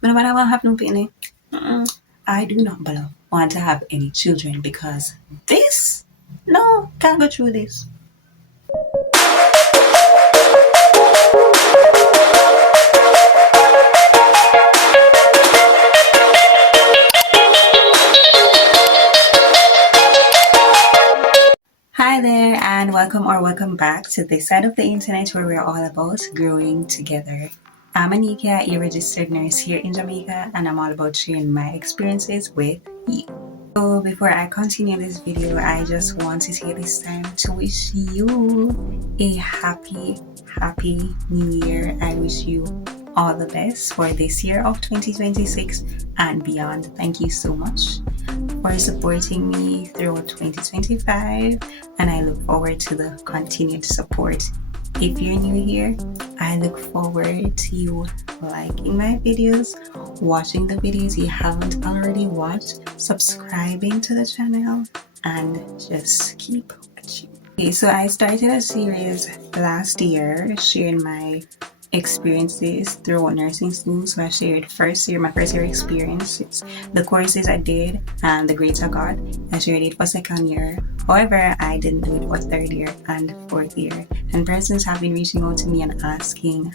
But I don't have no penny. I do not want to have any children because this, no, can't go through this. Hi there, and welcome back to this side of the internet where we're all about growing together. I'm Aneikia, a registered nurse here in Jamaica, and I'm all about sharing my experiences with you. So before I continue this video, I just want to take this time to wish you a happy new year. I wish you all the best for this year of 2026 and beyond. Thank you so much for supporting me throughout 2025, and I look forward to the continued support. If you're new here, I look forward to you liking my videos, watching the videos you haven't already watched, subscribing to the channel, and just keep watching. Okay, so I started a series last year sharing my experiences throughout nursing school. So I shared my first year experiences, the courses I did, and the grades I got. I shared it for second year. However, I didn't do it for third year and fourth year. And persons have been reaching out to me and asking,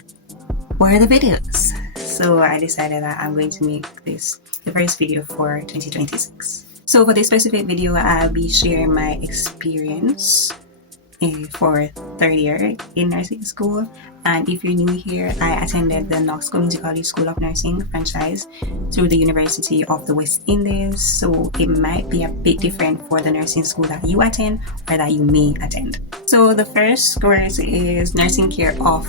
where are the videos? So I decided that I'm going to make this the first video for 2026. So for this specific video, I'll be sharing my experience for third year in nursing school. And if you're new here, I attended the Knox Community College School of Nursing franchise through the University of the West Indies, so it might be a bit different for the nursing school that you attend or that you may attend. So the first course is nursing care of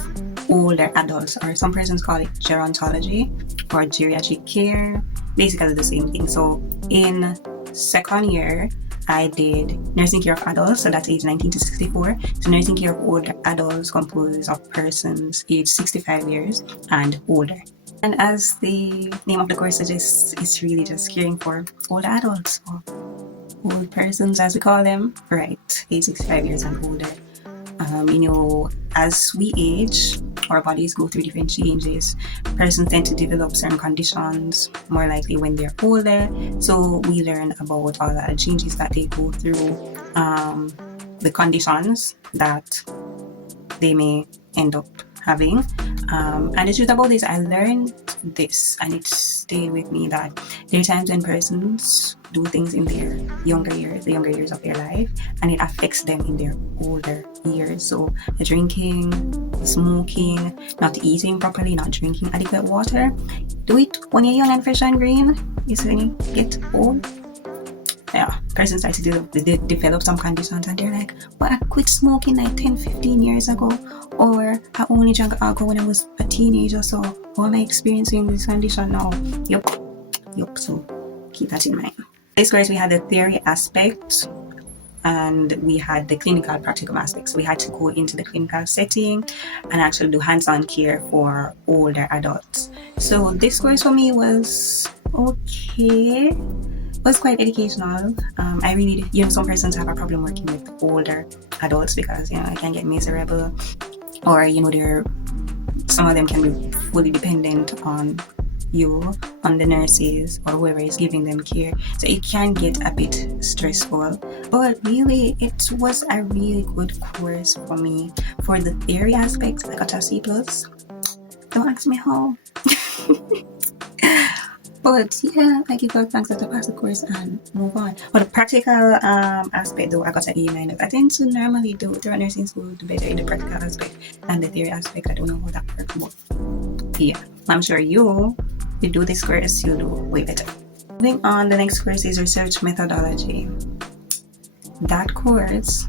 older adults, or some persons call it gerontology or geriatric care, basically the same thing. So in second year, I did nursing care of adults, so that's age 19 to 64. So nursing care of older adults composed of persons aged 65 years and older. And as the name of the course suggests, it's really just caring for older adults, or old persons as we call them, right, age 65 years and older. As we age, our bodies go through different changes. Persons tend to develop certain conditions more likely when they're older. So we learn about all the changes that they go through, the conditions that they may end up having. And the truth about this, I learned this, and it stayed with me, that there are times when persons do things in their younger years of their life, and it affects them in their older years. So the drinking, the smoking, not eating properly, not drinking adequate water. Do it when you're young and fresh and green. It's when you get old. Yeah, persons start to develop some conditions, and they're like, but I quit smoking like 10-15 years ago, or I only drank alcohol when I was a teenager, so why am I experiencing this condition now? Yup, so keep that in mind. This course, we had the theory aspect and we had the clinical practical aspects. We had to go into the clinical setting and actually do hands-on care for older adults. So this course for me was okay. Was quite educational. I really, some persons have a problem working with older adults because, it can get miserable, or, some of them can be fully dependent on on the nurses or whoever is giving them care. So it can get a bit stressful. But really, it was a really good course for me. For the theory aspect, I got a C+. Don't ask me how. But yeah, I give God thanks that I passed the course and move on. For the practical aspect though, I got an A-. I tend to normally do through nursing school do better in the practical aspect than the theory aspect. I don't know how that works, but yeah, I'm sure you do this course, you'll do way better. Moving on, the next course is research methodology. That course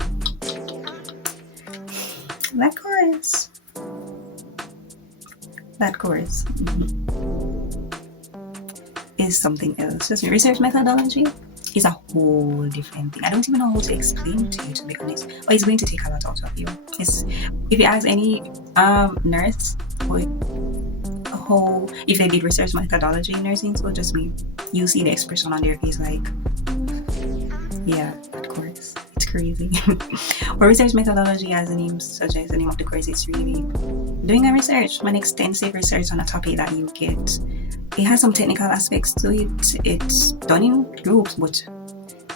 is something else. Just research methodology is a whole different thing. I don't even know how to explain to you, to be honest. But it's going to take a lot out of you. If you ask any nurse if they did research methodology in nursing school, just me, you see the expression on their face like, yeah, that course, it's crazy. But research methodology, as the name suggests, the name of the course, it's really doing a research, an extensive research on a topic that you get it has some technical aspects to it. It's done in groups, but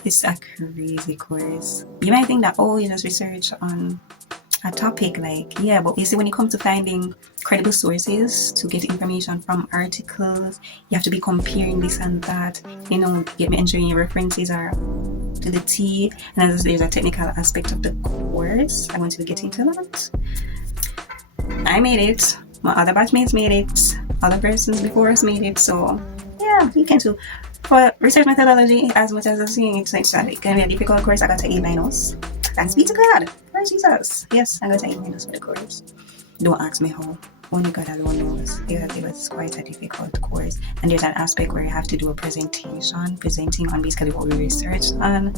it's a crazy course. You might think that, oh, you just research on a topic, like, yeah, but you see, when it comes to finding credible sources to get information from articles, you have to be comparing this and that, ensuring your references are to the T. And as there's a technical aspect of the course, I want to get into that. I made it, my other batchmates made it, other persons before us made it, so yeah, you can too. For research methodology, as much as I'm saying, it's gonna be a difficult course. I got an A-. Thanks be to God. Lord Jesus. Yes, I got an A- for the course. Don't ask me how. Only God alone knows. It was quite a difficult course. And there's an aspect where you have to do a presenting on basically what we researched on.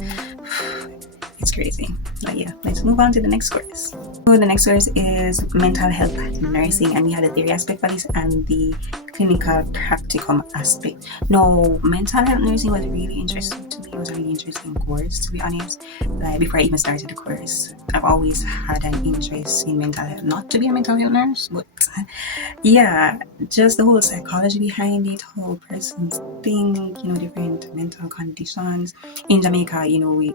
It's crazy. But yeah, let's move on to the next course. So the next course is mental health nursing, and we had the theory aspect for this and the clinical practicum aspect. No, mental health nursing was really interesting to me. It was a really interesting course, to be honest. Like, before I even started the course, I've always had an interest in mental health. Not to be a mental health nurse, but yeah, just the whole psychology behind it, how persons think, different mental conditions. In Jamaica, we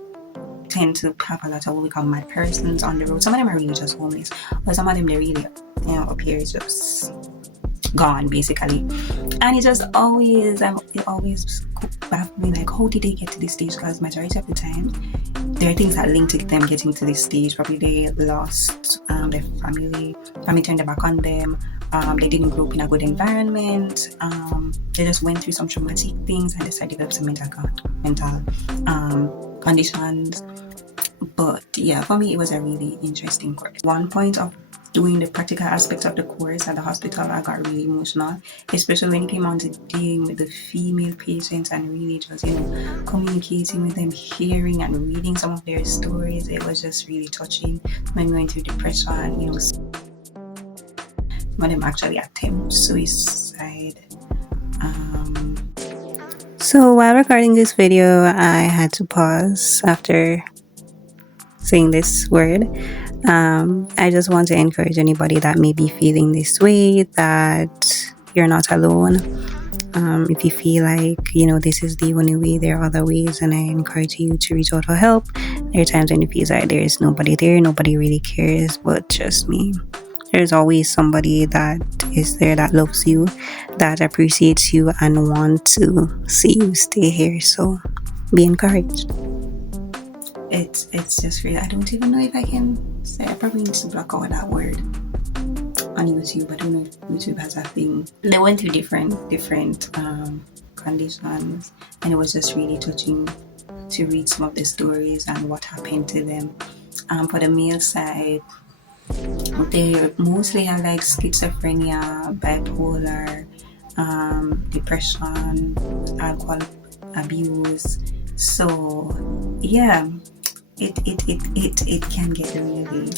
tend to have a lot of what we call mad persons on the road. Some of them are really just homeless, but some of them, they really, appear just gone, basically. And it always baffles me, like, how did they get to this stage? Because majority of the time, there are things that link to them getting to this stage. Probably they lost their family turned their back on them. They didn't grow up in a good environment. They just went through some traumatic things and decided to develop some mental conditions. But yeah, for me, it was a really interesting course. One point of doing the practical aspects of the course at the hospital, I got really emotional, especially when it came on to dealing with the female patients and really just, communicating with them, hearing and reading some of their stories. It was just really touching. When going through depression, some of them actually attempt suicide. So while recording this video, I had to pause after saying this word. I just want to encourage anybody that may be feeling this way, that you're not alone. If you feel like, this is the only way, there are other ways, and I encourage you to reach out for help. There are times when it feels like there is nobody there, nobody really cares, but trust me, there's always somebody that is there that loves you, that appreciates you, and wants to see you stay here. So be encouraged. It's just really, I don't even know if I can say. I probably need to block out that word on YouTube. I don't know if YouTube has a thing. They went through different conditions, and it was just really touching to read some of the stories and what happened to them. For the male side, they mostly have like schizophrenia, bipolar, depression, alcohol abuse. So yeah, it can get really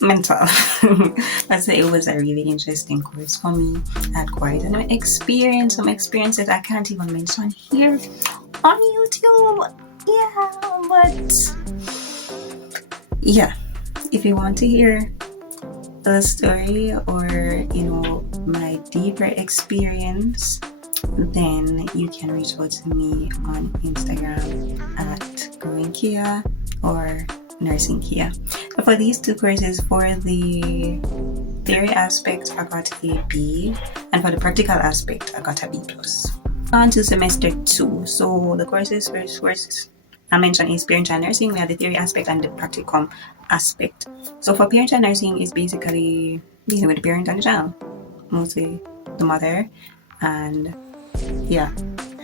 mental. I say it was a really interesting course for me. I had quite some experiences I can't even mention here on YouTube. Yeah, but yeah, if you want to hear the story or my deeper experience, then you can reach out to me on Instagram at Aneikia or Nursing Kia. For these two courses, for the theory aspect, I got a B, and for the practical aspect, I got a B+. On to semester 2. So the courses first I mentioned is parental nursing. We have the theory aspect and the practicum aspect. So for parental nursing, is basically dealing with the parent and the child, mostly the mother and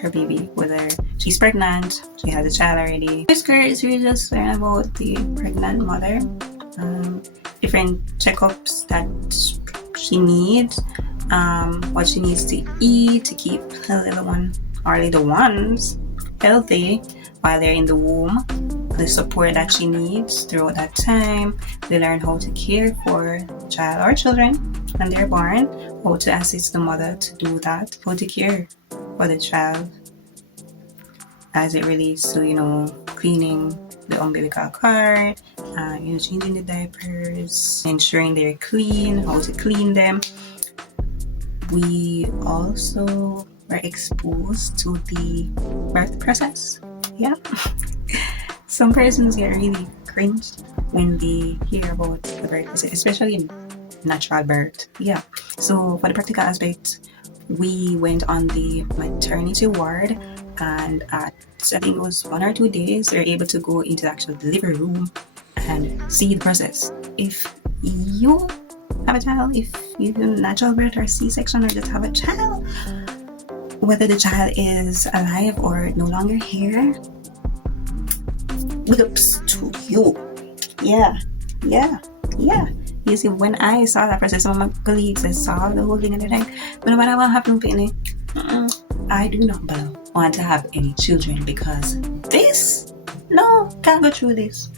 her baby, whether she's pregnant, she has a child already. This course is really just learn about the pregnant mother, different checkups that she needs, what she needs to eat to keep her little one or little ones healthy while they're in the womb, the support that she needs throughout that time. They learn how to care for child or children when they're born, how to assist the mother to do that, how to care for the child as it relates to cleaning the umbilical cord, changing the diapers, ensuring they're clean, how to clean them. we also were exposed to the birth process. Yeah. Some persons get really cringed when they hear about the birth process, especially in natural birth. Yeah. So for the practical aspect, we went on the maternity ward, and at I think it was 1 or 2 days, we were able to go into the actual delivery room and see the process. If you have a child, if you do natural birth or C-section or just have a child, whether the child is alive or no longer here, big ups to you. Yeah. You see, when I saw that process, some of my colleagues, I saw the whole thing and they're like, but what happened, Penny? I do not want to have any children because this, no, can't go through this.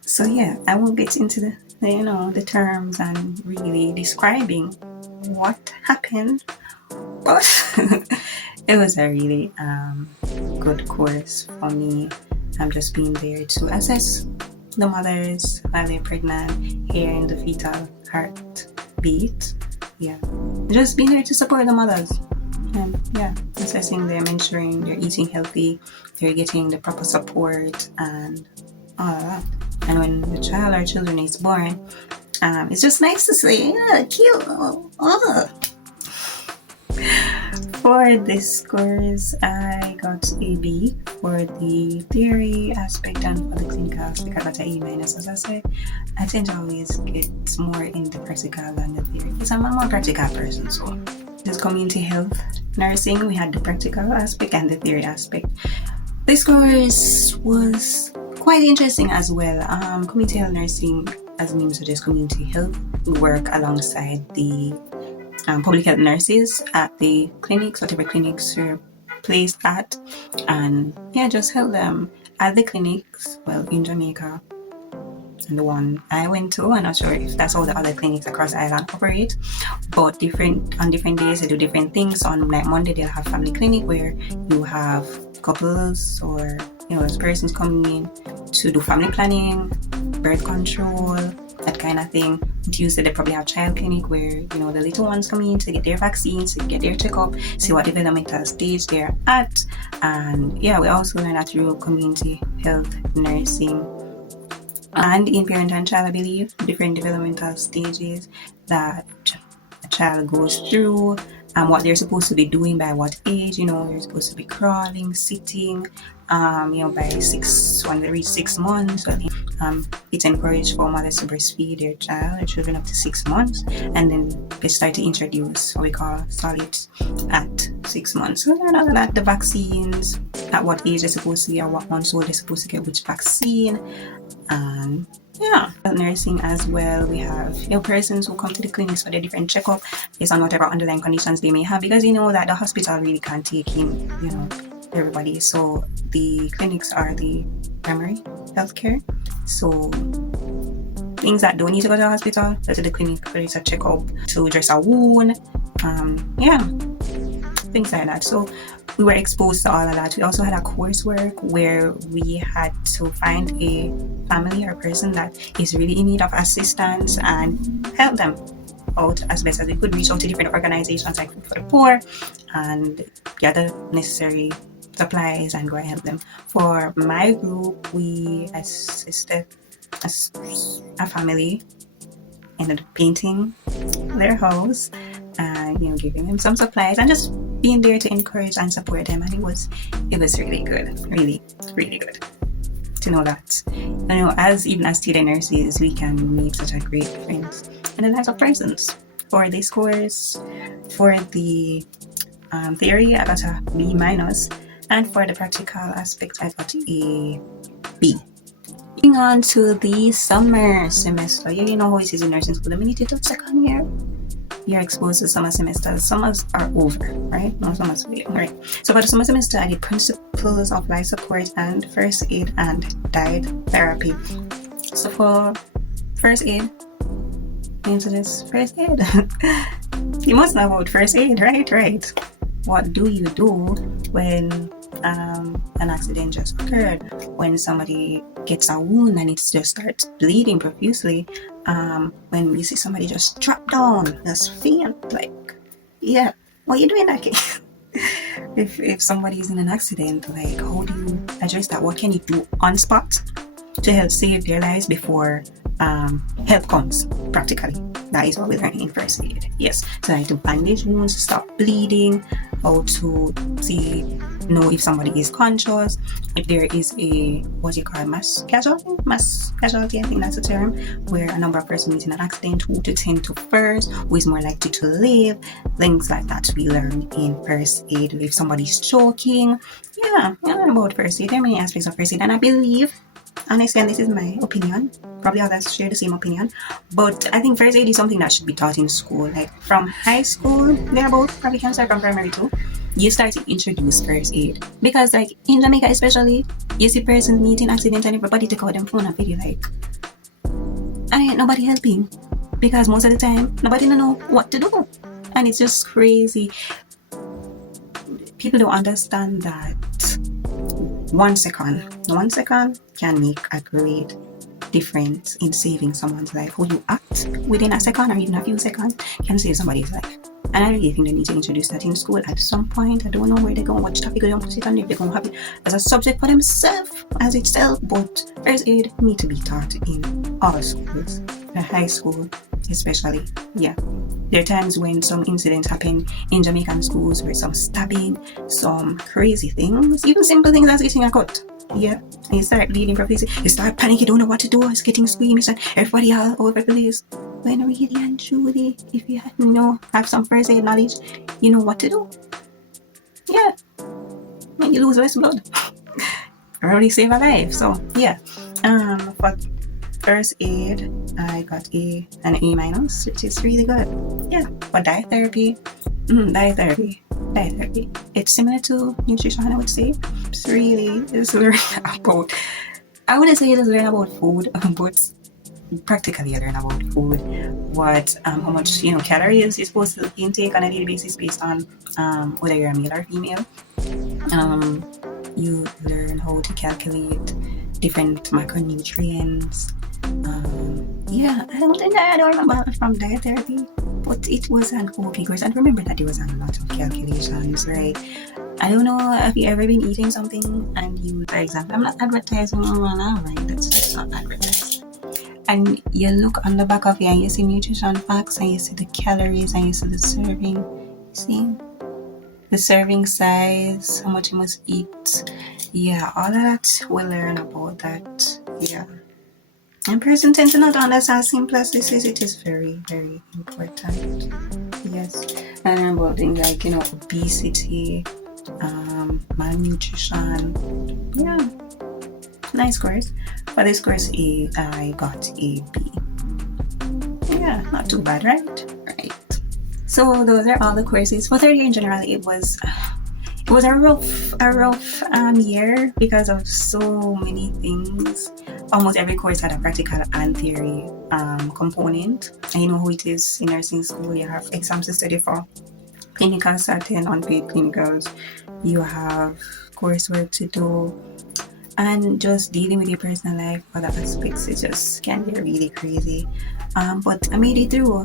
So yeah, I won't get into the terms and really describing what happened, but it was a really good course for me. I'm just being there to assess the mothers while they're pregnant, hearing the fetal heartbeat. Yeah, just being there to support the mothers. And yeah, assessing them, ensuring they're eating healthy, they're getting the proper support and all of that. And when the child or children is born, it's just nice to say, yeah, cute. Oh. For this course, I got a B for the theory aspect, and for the clinical aspect, I got an A-. As I said, I tend to always get more in the practical than the theory because I'm a more practical person. So this community health nursing, we had the practical aspect and the theory aspect. This course was quite interesting as well. Community health nursing, as the name suggests, community health. We work alongside the public health nurses at the clinics, whatever clinics you're placed at, and yeah, just help them at the clinics. Well, in Jamaica, and the one I went to, I'm not sure if that's all the other clinics across the island operate, but on different days they do different things. On like Monday, they'll have family clinic where you have couples or persons coming in to do family planning, birth control, that kind of thing. Tuesday, they probably have child clinic where the little ones come in to get their vaccines, to get their checkup, see what developmental stage they're at. And yeah, we also learn that through community health nursing and in parent and child, I believe, different developmental stages that a child goes through, and what they're supposed to be doing by what age. They're supposed to be crawling, sitting, by when they reach 6 months. I think it's encouraged for mothers to breastfeed their children up to 6 months, and then they start to introduce what we call solids at 6 months. So learn all of that, the vaccines, at what age they're supposed to be, or what months old they're supposed to get which vaccine. And yeah, nursing as well. We have persons who come to the clinics for their different checkup based on whatever underlying conditions they may have, because that the hospital really can't take in everybody. So the clinics are the primary healthcare. So things that don't need to go to the hospital, go to the clinic for a checkup, to dress a wound, things like that. So we were exposed to all of that. We also had a coursework where we had to find a family or person that is really in need of assistance and help them out as best as we could. Reach out to different organizations like Food for the Poor and gather necessary supplies and go and help them. For my group, we assisted a family in painting their house and giving them some supplies and just being there to encourage and support them. And it was really good, really good to know that even as student nurses, we can make such a great difference in the lives of persons. For this course, for the theory, I got a B-, and for the practical aspect, I got a B. Moving on to the summer semester. You know how it is in nursing school. The minute you touch second year, you're exposed to summer semesters. Summers are over, right? No, summers are over, right? So for the summer semester, I did principles of life support and first aid and diet therapy. So for first aid, into this first aid, you must know about first aid, right? What do you do when an accident just occurred? When somebody gets a wound and it just starts bleeding profusely, when you see somebody just drop down, just faint, like, Yeah, what you do in that case? If somebody is in an accident, like how do you address that? What can you do on spot to help save their lives before help comes? Practically, that is what we learn in first aid. Yes, so like to bandage wounds, stop bleeding, how to know if somebody is conscious, if there is a what you call mass casualty, I think that's the term, where a number of persons in an accident, who to tend to first, who is more likely to live, things like that we learn in first aid. If somebody's choking, yeah, I learn about first aid. There are many aspects of first aid, and I believe, honestly, and this is my opinion, probably others share the same opinion, but I think first aid is something that should be taught in school, like from high school, thereabout, probably can start from primary too. You start to introduce first aid, because like in Jamaica especially, you see persons meeting accidents and everybody take out them phone and video like, and ain't nobody helping, because most of the time nobody know what to do, and it's just crazy. People don't understand that 1 second can make a great difference in saving someone's life. Who you act within a second or even a few seconds can save somebody's life. And I really think they need to introduce that in school at some point. I don't know where they're going, what topic they're going to put it on, if they're going to have it as a subject for themselves, as itself, but first aid need to be taught in all schools, the high school especially. Yeah, there are times when some incidents happen in Jamaican schools, where some stabbing, some crazy things, even simple things as getting a cut. Yeah, and you start bleeding profusely, you start panicking, you don't know what to do, it's getting squeamish, and everybody all over the place. When really and truly, if you have some first aid knowledge, you know what to do. Yeah, when you lose less blood, really save a life. So yeah, for first aid, I got an A minus, which is really good. Yeah, for dietherapy, it's similar to nutrition, I would say. It's really just learn about, I wouldn't say just learn about food, but practically learn about food, what how much calories you're supposed to intake on a daily basis based on whether you're a male or female. You learn how to calculate different macronutrients. Yeah, I don't remember from dietherapy, but it was an okay course. And remember that there was a lot of calculations, right? I don't know if you ever been eating something and you, for example, I'm not advertising right? That's just not advertising. And you look on the back of it and you see nutrition facts and you see the calories and you see the serving. See the serving size, how much you must eat. Yeah, all of that we'll learn about that. Yeah. And person tend to not understand as simple as this is. It is very, very important. Yes. And about things like obesity, malnutrition. Yeah. Nice course. For this course, I got a B. Yeah, not too bad, right? Right. So those are all the courses. For third year in general, it was a rough year because of so many things. Almost every course had a practical and theory component. And you know how it is in nursing school. You have exams to study for, clinicals to attend, unpaid clinicals. You have coursework to do. And just dealing with your personal life, other aspects, it just can get really crazy. But I made it through,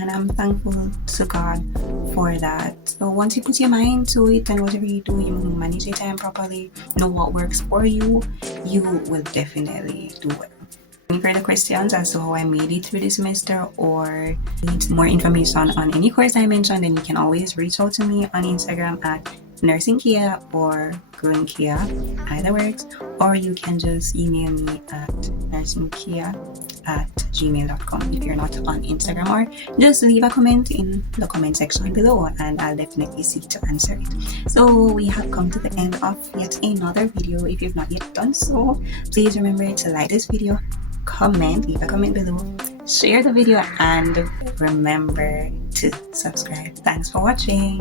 and I'm thankful to God for that. So once you put your mind to it, and whatever you do, you manage your time properly, know what works for you, you will definitely do well. Any further questions as to how I made it through this semester, or need more information on any course I mentioned, then you can always reach out to me on Instagram at nursingkia or growingkia, either works, or you can just email me at nursingkia@gmail.com if you're not on Instagram, or just leave a comment in the comment section below and I'll definitely seek to answer it. So we have come to the end of yet another video. If you've not yet done so, please remember to like this video, leave a comment below, share the video, and remember to subscribe. Thanks for watching.